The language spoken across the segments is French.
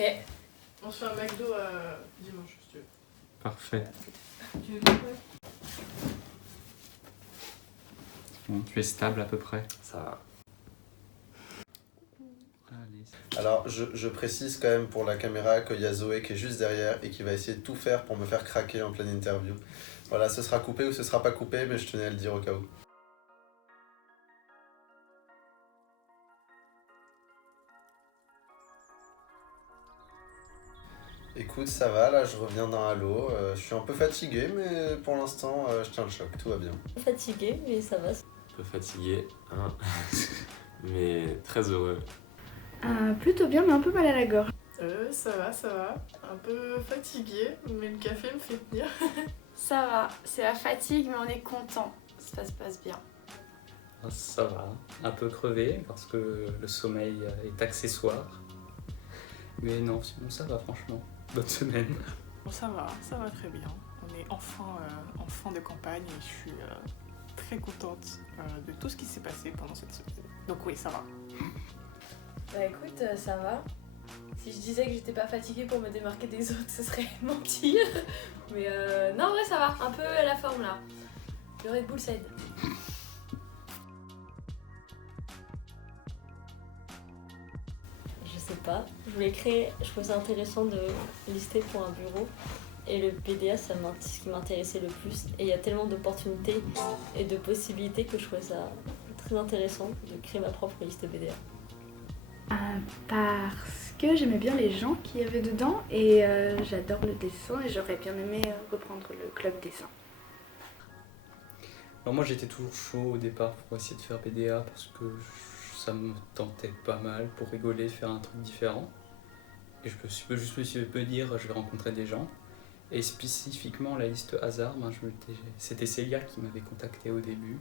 Et on se fait un McDo dimanche, si tu veux. Parfait. Tu veux quoi? Bon, tu es stable à peu près. Ça va. Allez. Alors, je précise quand même pour la caméra qu'il y a Zoé qui est juste derrière et qui va essayer de tout faire pour me faire craquer en pleine interview. Voilà, ce sera coupé ou ce sera pas coupé, mais je tenais à le dire au cas où. Écoute, ça va, là je reviens d'un halo. Je suis un peu fatigué, mais pour l'instant, je tiens le choc, tout va bien. Fatigué, mais ça va. Un peu fatigué, hein. Mais très heureux. Plutôt bien, mais un peu mal à la gorge. Ça va. Un peu fatigué, mais le café me fait tenir. Ça va, c'est la fatigue, mais on est content. Ça se passe bien. Ça va, un peu crevé parce que le sommeil est accessoire. Mais non, sinon ça va franchement. Bonne semaine. Bon, ça va très bien. On est enfant de campagne et je suis très contente de tout ce qui s'est passé pendant cette semaine. Donc oui, ça va. Bah écoute, ça va. Si je disais que j'étais pas fatiguée pour me démarquer des autres, ce serait mentir. Mais non, ouais, ça va. Un peu à la forme là. Le Red Bull, ça aide. Je sais pas. Je voulais créer, je trouvais ça intéressant de lister pour un bureau. Et le BDA, c'est ce qui m'intéressait le plus. Et il y a tellement d'opportunités et de possibilités que je trouvais ça très intéressant de créer ma propre liste BDA. Parce que j'aimais bien les gens qu'il y avait dedans et j'adore le dessin et j'aurais bien aimé reprendre le club dessin. Alors moi j'étais toujours chaud au départ pour essayer de faire BDA parce que ça me tentait pas mal pour rigoler, faire un truc différent. Et je me suis peu dire je vais rencontrer des gens. Et spécifiquement la liste hasard, c'était Célia qui m'avait contacté au début.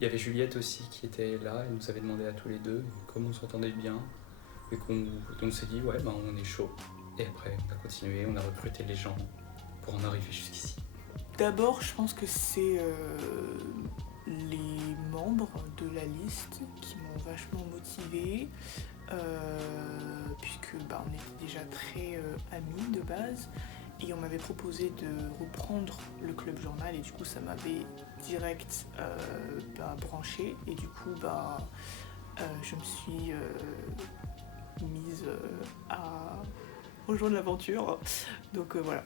Il y avait Juliette aussi qui était là, elle nous avait demandé à tous les deux comme on s'entendait bien. Et on s'est dit ouais on est chaud. Et après on a continué, on a recruté les gens pour en arriver jusqu'ici. D'abord, je pense que c'est les membres de la liste qui m'ont vachement motivée, puisque on était déjà très amis de base, et on m'avait proposé de reprendre le club journal, et du coup ça m'avait direct branché, et du coup je me suis mise à rejoindre l'aventure, donc voilà.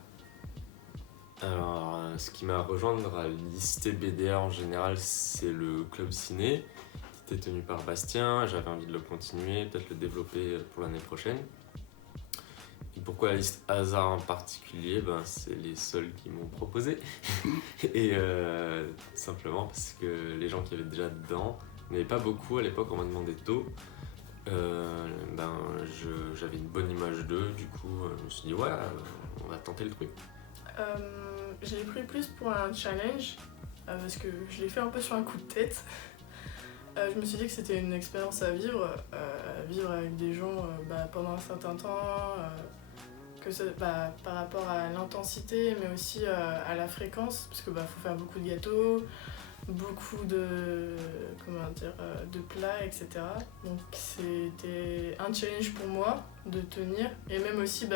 Alors, ce qui m'a rejoindre à lister BDA en général, c'est le club ciné qui était tenu par Bastien. J'avais envie de le continuer, peut-être le développer pour l'année prochaine. Et pourquoi la liste hasard en particulier? C'est les seuls qui m'ont proposé. Et simplement parce que les gens qui avaient déjà dedans, il n'y avait pas beaucoup à l'époque, on m'a demandé tôt. J'avais une bonne image d'eux, du coup je me suis dit ouais, on va tenter le truc. Je l'ai pris plus pour un challenge parce que je l'ai fait un peu sur un coup de tête. Je me suis dit que c'était une expérience à vivre avec des gens pendant un certain temps, par rapport à l'intensité mais aussi à la fréquence, parce que faut faire beaucoup de gâteaux, beaucoup de plats, etc. Donc c'était un challenge pour moi de tenir, et même aussi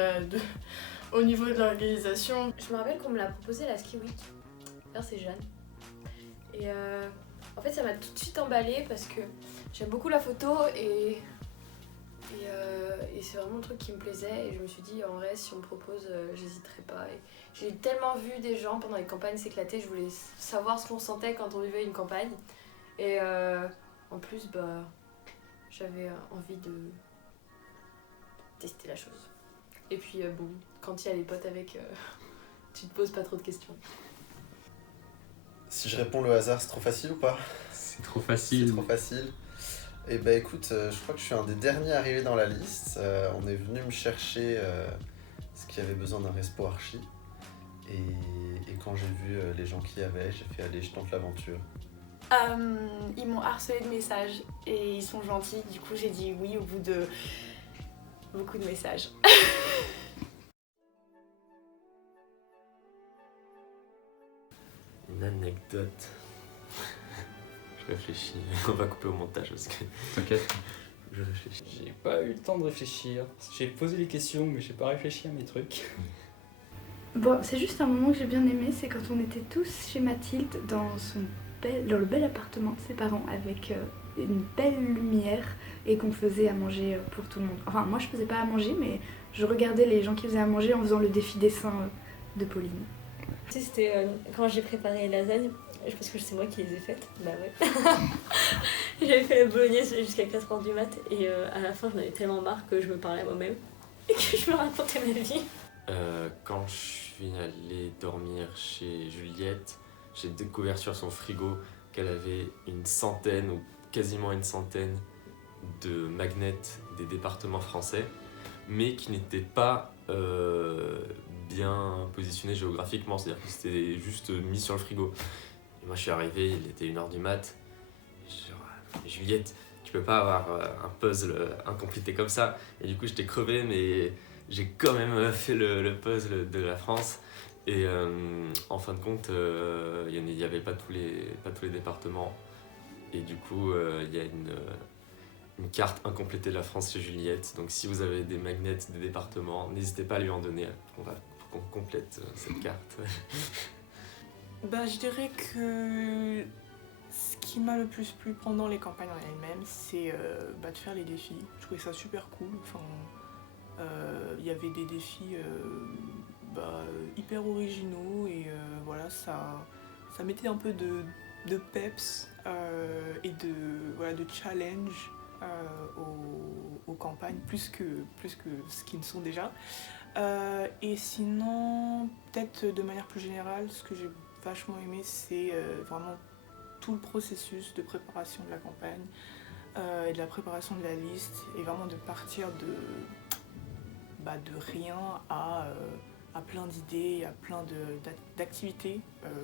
au niveau de l'organisation. Je me rappelle qu'on me l'a proposé à la Ski Week. D'ailleurs, c'est Jeanne. Et en fait, ça m'a tout de suite emballée parce que j'aime beaucoup la photo et c'est vraiment le truc qui me plaisait. Et je me suis dit, en vrai, si on me propose, j'hésiterai pas. Et j'ai tellement vu des gens pendant les campagnes s'éclater, je voulais savoir ce qu'on sentait quand on vivait une campagne. Et en plus, j'avais envie de tester la chose. Et puis quand il y a les potes avec, tu te poses pas trop de questions. Si je réponds le hasard, c'est trop facile ou pas? C'est trop facile. C'est trop facile. Et écoute, je crois que je suis un des derniers arrivés dans la liste. On est venu me chercher ce qui avait besoin d'un respo archi. Et quand j'ai vu les gens qu'il y avait, j'ai fait allez, je tente l'aventure. Ils m'ont harcelé de messages et ils sont gentils, du coup j'ai dit oui au bout de beaucoup de messages. Une anecdote. Je réfléchis, on va couper au montage parce que... T'inquiète. je réfléchis. J'ai pas eu le temps de réfléchir. J'ai posé les questions, mais j'ai pas réfléchi à mes trucs. Bon, c'est juste un moment que j'ai bien aimé, c'est quand on était tous chez Mathilde dans le bel appartement de ses parents avec une belle lumière et qu'on faisait à manger pour tout le monde. Enfin, moi je faisais pas à manger, mais je regardais les gens qui faisaient à manger en faisant le défi dessin de Pauline. Tu sais, c'était quand j'ai préparé les lasagnes, parce que c'est moi qui les ai faites, bah ouais. J'avais fait la bolognaise jusqu'à 4h du mat et à la fin j'en avais tellement marre que je me parlais à moi-même et que je me racontais ma vie. Quand je suis allé dormir chez Juliette, j'ai découvert sur son frigo qu'elle avait une centaine ou quasiment une centaine de magnets des départements français, mais qui n'étaient pas bien positionnés géographiquement, c'est-à-dire que c'était juste mis sur le frigo. Et moi je suis arrivé, il était 1h du mat, Juliette, tu peux pas avoir un puzzle incomplété comme ça. Et du coup j'étais crevé, mais j'ai quand même fait le puzzle de la France. Et en fin de compte, il n'y avait pas tous les départements. Et du coup, il y a une carte incomplétée de la France chez Juliette. Donc si vous avez des magnets des départements, n'hésitez pas à lui en donner pour qu'on complète cette carte. Bah, je dirais que ce qui m'a le plus plu pendant les campagnes en elles-mêmes, c'est de faire les défis. Je trouvais ça super cool. Enfin, il y avait des défis hyper originaux et voilà, ça mettait un peu de peps et de challenge aux campagnes, plus que ce qu'ils ne sont déjà. Et sinon, peut-être de manière plus générale, ce que j'ai vachement aimé, c'est vraiment tout le processus de préparation de la campagne et de la préparation de la liste, et vraiment de partir de rien à plein d'idées, à plein d'activités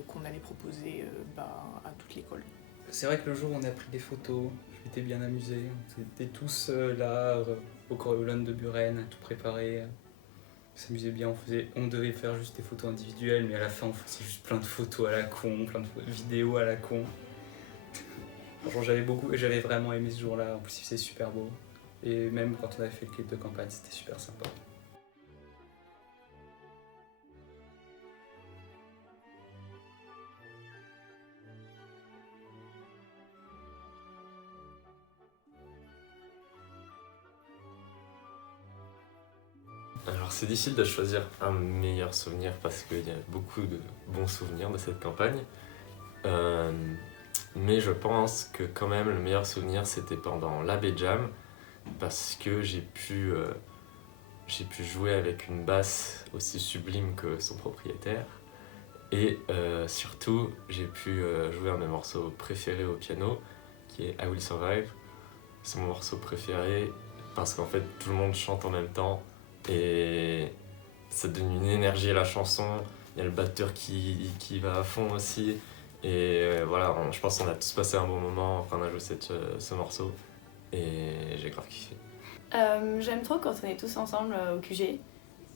qu'on allait proposer à toute l'école. C'est vrai que le jour où on a pris des photos, je m'étais bien amusé. On était tous là, au Coriolan de Buren, à tout préparer. On s'amusait bien, on devait faire juste des photos individuelles, mais à la fin on faisait juste plein de photos à la con, plein de vidéos à la con. Franchement, j'avais vraiment aimé ce jour-là, en plus il faisait super beau. Et même quand on avait fait le clip de campagne, c'était super sympa. Alors c'est difficile de choisir un meilleur souvenir parce qu'il y a beaucoup de bons souvenirs de cette campagne. Mais je pense que quand même le meilleur souvenir c'était pendant l'AB Jam parce que j'ai pu jouer avec une basse aussi sublime que son propriétaire. Et surtout j'ai pu jouer un de mes morceaux préférés au piano qui est I Will Survive. C'est mon morceau préféré parce qu'en fait tout le monde chante en même temps. Et ça donne une énergie à la chanson, il y a le batteur qui va à fond aussi. Et voilà, je pense qu'on a tous passé un bon moment quand on a joué ce morceau. Et j'ai grave kiffé. J'aime trop quand on est tous ensemble au QG.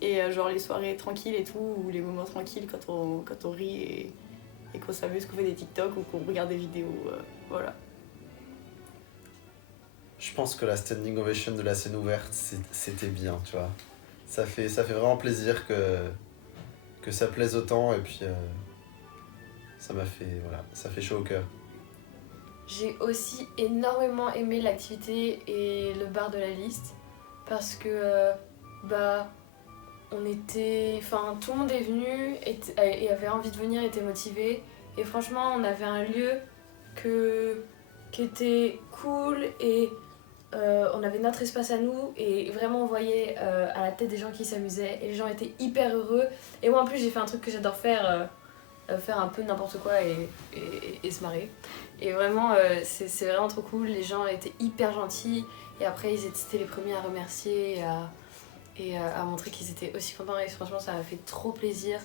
Et genre les soirées tranquilles et tout, ou les moments tranquilles quand on rit et qu'on s'amuse, qu'on fait des TikTok ou qu'on regarde des vidéos. Voilà. Je pense que la standing ovation de la scène ouverte, c'était bien, tu vois. Ça fait vraiment plaisir que ça plaise autant, et puis ça fait chaud au cœur. J'ai aussi énormément aimé l'activité et le bar de la liste parce que tout le monde est venu et avait envie de venir, était motivé, et franchement on avait un lieu qui était cool et on avait notre espace à nous, et vraiment on voyait à la tête des gens qui s'amusaient et les gens étaient hyper heureux. Et moi en plus j'ai fait un truc que j'adore faire un peu n'importe quoi et se marrer, et vraiment c'est vraiment trop cool. Les gens étaient hyper gentils et après c'était les premiers à remercier et à montrer qu'ils étaient aussi contents, et franchement ça m'a fait trop plaisir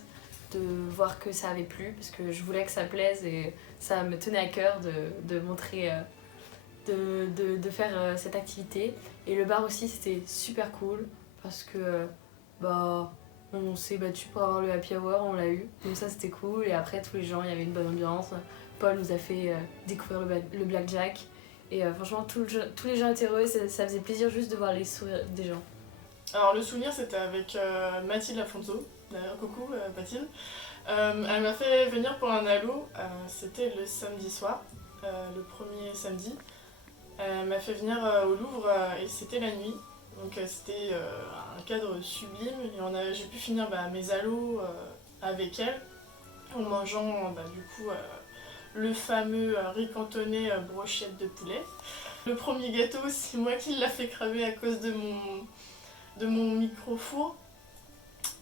de voir que ça avait plu parce que je voulais que ça plaise et ça me tenait à cœur de montrer de faire cette activité. Et le bar aussi c'était super cool parce que on s'est battu pour avoir le happy hour, on l'a eu, donc ça c'était cool. Et après tous les gens, il y avait une bonne ambiance. Paul nous a fait découvrir le blackjack Et franchement, tous les gens étaient heureux, ça faisait plaisir juste de voir les sourires des gens. Alors le souvenir c'était avec Mathilde Afonso, d'ailleurs coucou Mathilde. Elle m'a fait venir pour un halo, c'était le samedi soir, le premier samedi. Elle m'a fait venir au Louvre et c'était la nuit, donc c'était un cadre sublime et j'ai pu finir mes halos avec elle en mangeant du coup le fameux riz cantonné brochette de poulet. Le premier gâteau c'est moi qui l'a fait cramer à cause de mon micro-four.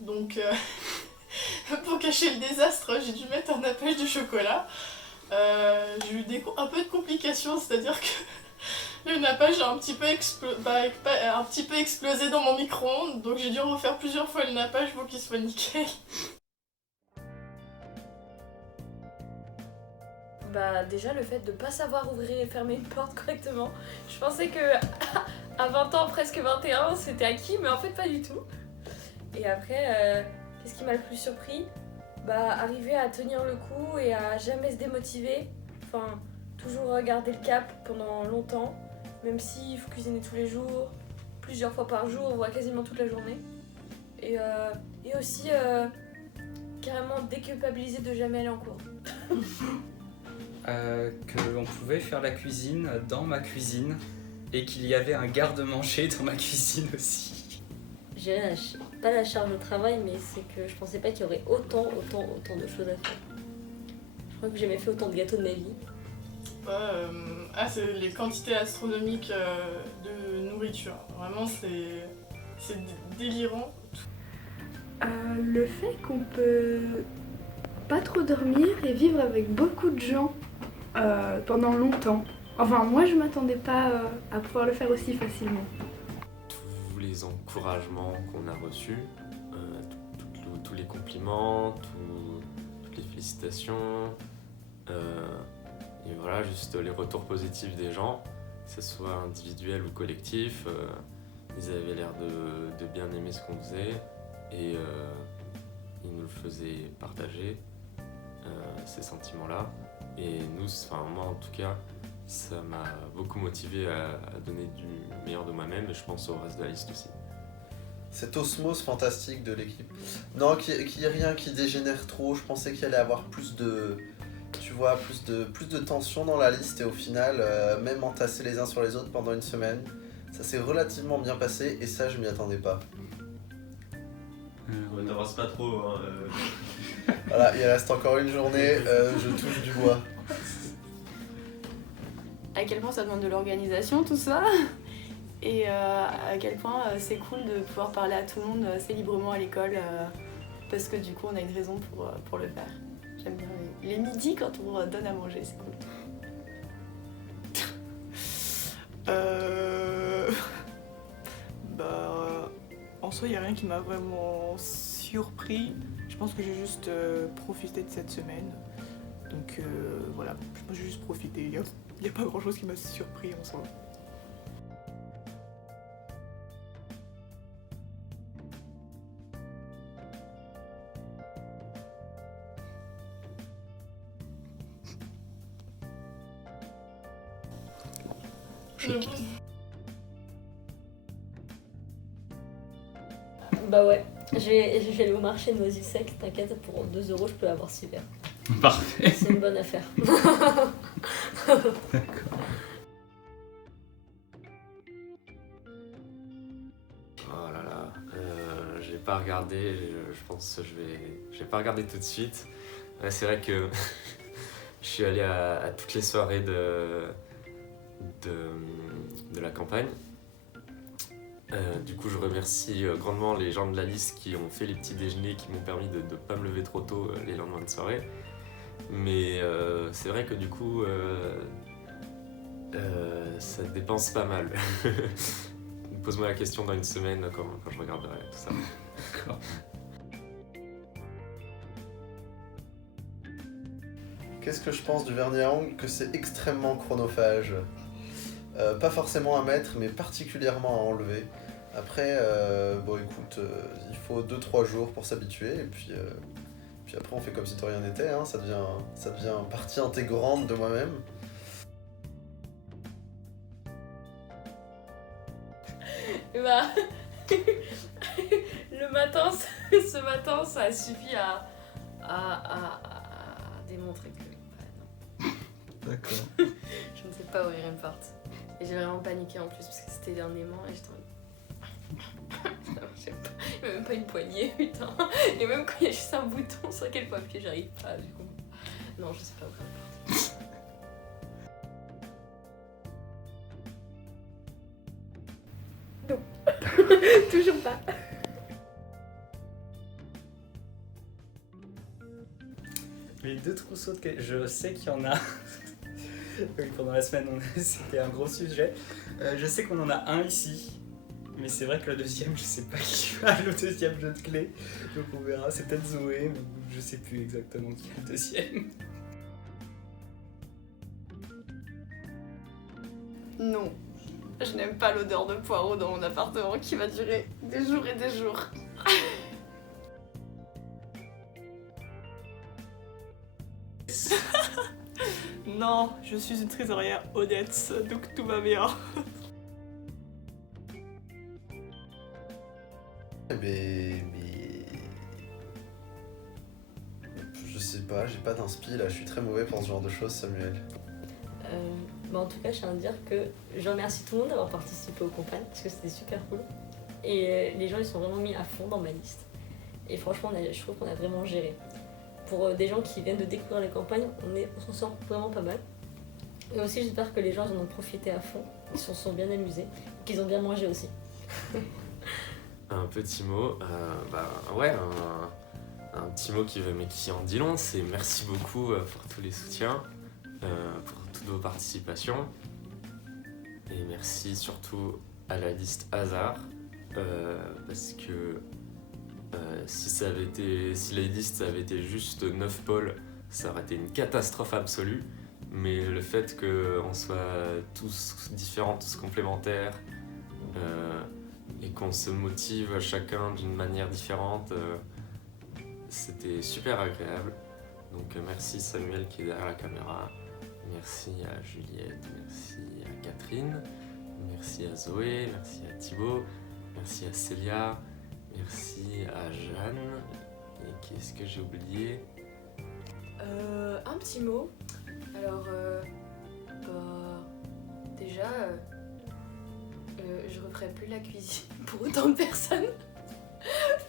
Donc pour cacher le désastre, j'ai dû mettre un nappage de chocolat. J'ai eu un peu de complications, c'est-à-dire que le nappage a un petit peu explosé dans mon micro-ondes, donc j'ai dû refaire plusieurs fois le nappage pour qu'il soit nickel. Déjà le fait de pas savoir ouvrir et fermer une porte correctement. Je pensais que à 20 ans, presque 21, c'était acquis, mais en fait pas du tout. Et après, qu'est-ce qui m'a le plus surpris ? Arriver à tenir le coup et à jamais se démotiver. Enfin, toujours garder le cap pendant longtemps, même s'il faut cuisiner tous les jours, plusieurs fois par jour, voire quasiment toute la journée. Et aussi, carrément déculpabiliser de jamais aller en cours. Qu'on pouvait faire la cuisine dans ma cuisine et qu'il y avait un garde-manger dans ma cuisine aussi. J'ai pas la charge de travail, mais c'est que je pensais pas qu'il y aurait autant de choses à faire. Je crois que j'ai jamais fait autant de gâteaux de ma vie. C'est les quantités astronomiques de nourriture. Vraiment, c'est délirant. Le fait qu'on peut pas trop dormir et vivre avec beaucoup de gens pendant longtemps. Enfin, moi, je m'attendais pas à pouvoir le faire aussi facilement. Tous les encouragements qu'on a reçus, tous les compliments, toutes les félicitations, et voilà, juste les retours positifs des gens, que ce soit individuel ou collectif, ils avaient l'air de bien aimer ce qu'on faisait et ils nous le faisaient partager, ces sentiments-là. Et moi en tout cas, ça m'a beaucoup motivé à donner du meilleur de moi-même et je pense au reste de la liste aussi. Cette osmose fantastique de l'équipe. Non, qu'il n'y ait rien qui dégénère trop. Je pensais qu'il allait y avoir plus de tension dans la liste et au final, même entasser les uns sur les autres pendant une semaine, ça s'est relativement bien passé et ça, je m'y attendais pas. On n'avance pas trop. Voilà, il reste encore une journée, je touche du bois. À quel point ça demande de l'organisation tout ça et à quel point c'est cool de pouvoir parler à tout le monde assez librement à l'école parce que du coup on a une raison pour le faire. J'aime bien les midis quand on donne à manger, c'est cool. En soi, il n'y a rien qui m'a vraiment surpris. Je pense que j'ai juste profité de cette semaine. Donc voilà, je pense que j'ai juste profité. Il n'y a pas grand chose qui m'a surpris en soi. Ouais, je vais aller au marché de Noisy-Sec, t'inquiète, pour 2 € je peux l'avoir super. Parfait. C'est une bonne affaire. D'accord. Oh là là, j'ai pas regardé, je pense que je vais pas regarder tout de suite. Ouais, c'est vrai que je suis allé à toutes les soirées de la campagne. Du coup, je remercie grandement les gens de la liste qui ont fait les petits déjeuners, qui m'ont permis de ne pas me lever trop tôt les lendemains de soirée. Mais c'est vrai que du coup, ça dépense pas mal. Pose-moi la question dans une semaine quand je regarderai tout ça. D'accord. Qu'est-ce que je pense du vernis à ongles ? Que c'est extrêmement chronophage. Pas forcément à mettre, mais particulièrement à enlever. Après, écoute, il faut 2-3 jours pour s'habituer, et puis après on fait comme si de rien n'était, hein, ça devient partie intégrante de moi-même. ce matin, ça a suffi à démontrer que D'accord. je ne sais pas ouvrir une porte. Et j'ai vraiment paniqué en plus parce que c'était dernièrement et j'étais en ça marchait pas. Il n'y a même pas une poignée, putain. Et même quand il y a juste un bouton sur lequel il faut appuyer, j'arrive pas du coup. Non, je sais pas ouvrir une porte. Toujours pas. Les 2 trousseaux de je sais qu'il y en a. Oui, pendant la semaine, c'était un gros sujet. Je sais qu'on en a un ici. Mais c'est vrai que le deuxième, je sais pas qui va le deuxième jeu de clé. Donc on verra, c'est peut-être Zoé, mais je sais plus exactement qui est le deuxième. Non, je n'aime pas l'odeur de poireaux dans mon appartement qui va durer des jours et des jours. Non, je suis une trésorière honnête, donc tout va bien. Mais... Je sais pas, j'ai pas d'inspi là, je suis très mauvais pour ce genre de choses, Samuel. En tout cas, je tiens à dire que je remercie tout le monde d'avoir participé aux campagnes parce que c'était super cool. Et les gens ils sont vraiment mis à fond dans ma liste. Et franchement, je trouve qu'on a vraiment géré. Pour des gens qui viennent de découvrir les campagnes, on s'en sort vraiment pas mal. Et aussi, j'espère que les gens en ont profité à fond, ils se sont bien amusés, qu'ils ont bien mangé aussi. Un petit mot, un petit mot qui en dit long, c'est merci beaucoup pour tous les soutiens, pour toutes vos participations. Et merci surtout à la liste hasard, parce que si la liste avait été juste 9 pôles, ça aurait été une catastrophe absolue. Mais le fait qu'on soit tous différents, tous complémentaires, et qu'on se motive chacun d'une manière différente, c'était super agréable. Donc merci Samuel qui est derrière la caméra, merci à Juliette, merci à Catherine, merci à Zoé, merci à Thibaut, merci à Célia, merci à Jeanne. Et qu'est-ce que j'ai oublié? Un petit mot. Alors, déjà, je referai plus la cuisine pour autant de personnes.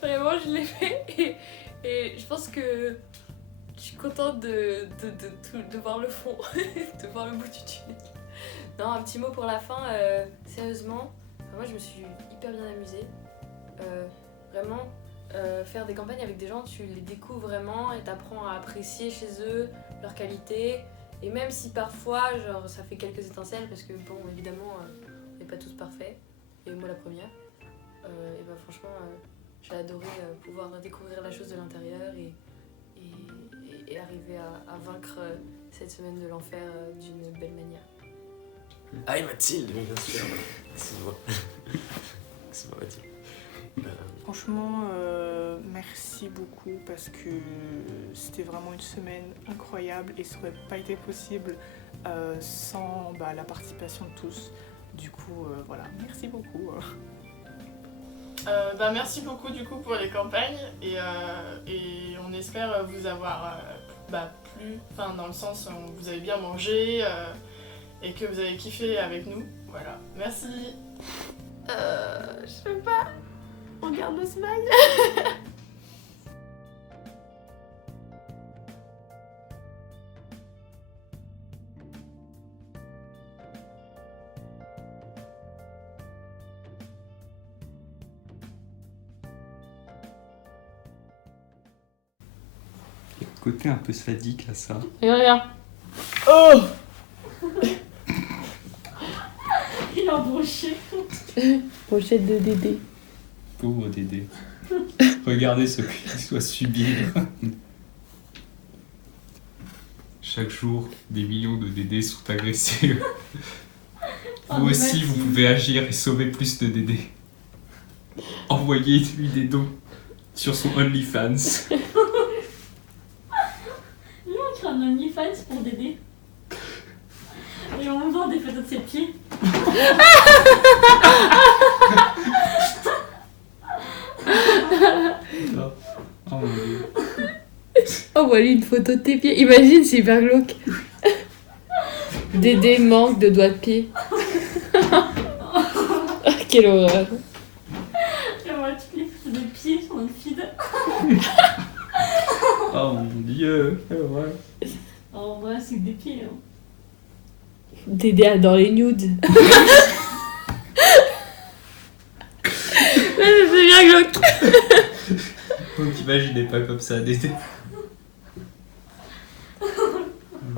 Vraiment, je l'ai fait et je pense que je suis contente de voir le fond, de voir le bout du tunnel. Non, un petit mot pour la fin, sérieusement, moi je me suis hyper bien amusée. Vraiment, faire des campagnes avec des gens, tu les découvres vraiment et t'apprends à apprécier chez eux leur qualité. Et même si parfois, genre, ça fait quelques étincelles, parce que bon, évidemment, on n'est pas tous parfaits, et moi la première, et bah franchement, j'ai adoré pouvoir découvrir la chose de l'intérieur et arriver à vaincre cette semaine de l'enfer d'une belle manière. Ah, et Mathilde, bien sûr. C'est moi. C'est moi, Mathilde. Franchement, merci beaucoup parce que c'était vraiment une semaine incroyable et ça n'aurait pas été possible sans la participation de tous. Du coup, voilà, merci beaucoup. Merci beaucoup du coup pour les campagnes et on espère vous avoir plu, dans le sens où vous avez bien mangé et que vous avez kiffé avec nous. Voilà, merci. Je sais pas. On garde le smile. Côté un peu sadique à ça. Regarde. Oh! Il a embauché. Pochette de Dédé. Pauvre Dédé. Regardez ce qu'il doit subir. Chaque jour, des millions de Dédés sont agressés. Vous aussi, vous pouvez agir et sauver plus de Dédés. Envoyez-lui des dons sur son OnlyFans. On crée un OnlyFans pour Dédé. Et on vend des photos de ses pieds. d'accord. Oh mon dieu. Oh, voilà une photo de tes pieds. Imagine, c'est hyper glauque. Dédé manque de doigts de pied. Quelle horreur. J'aimerais toutes les photos de pieds sur notre feed. Oh mon dieu, quelle horreur. En vrai, c'est que des pieds. Hein. Dédé adore les nudes. C'est bien glauque. Donc imaginez pas comme ça, Dédé.